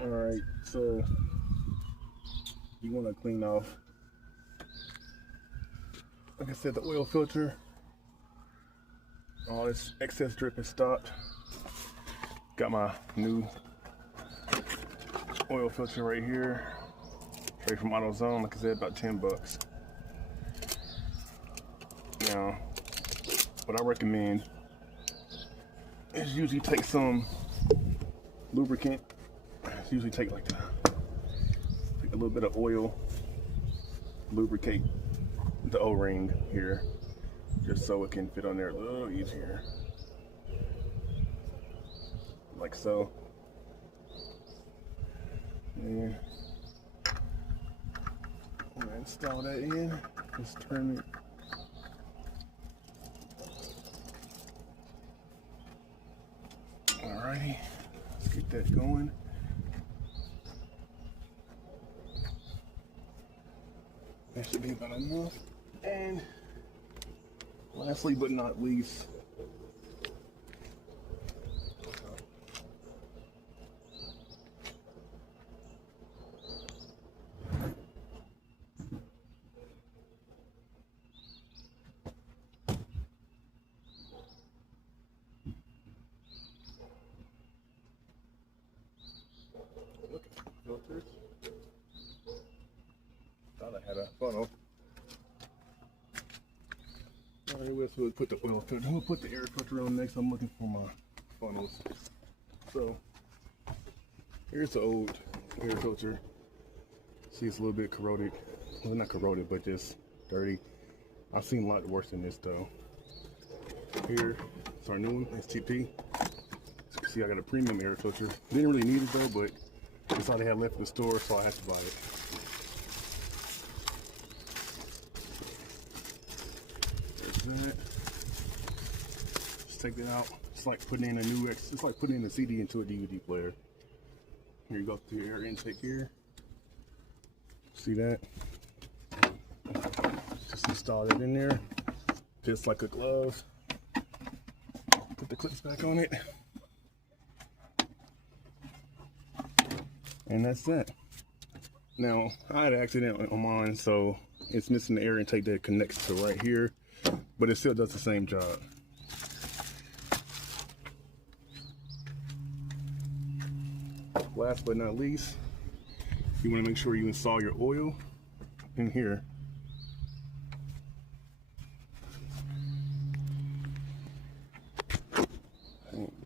Alright, so you want to clean off, like I said, the oil filter. All this excess drip is stopped. Got my new oil filter right here, straight from AutoZone. Like I said, about 10 bucks. Now, what I recommend is usually take some lubricant. Usually take like a little bit of oil, lubricate the O-ring here, just so it can fit on there a little easier, like so. And I'm gonna install that in. Just turn it. Alrighty, let's get that going. That should be about enough. And lastly but not least, filters. Thought I had a funnel. Alright, we'll put the oil filter. We'll put the air filter on next. I'm looking for my funnels. So here's the old air filter. See, it's a little bit corroded. Well, not corroded, but just dirty. I've seen a lot worse than this though. Here, it's our new one, STP. As you can see, I got a premium air filter. Didn't really need it though, but that's all they had left in the store, so I had to buy it. There's that. Just take that out. It's like putting in a new it's like putting in a CD into a DVD player. Here you go to your air intake here. See that? Just install it in there. Fits like a glove. Put the clips back on it. And that's that. Now, I had an accident on mine, so it's missing the air intake that connects to right here, but it still does the same job. Last but not least, you want to make sure you install your oil in here.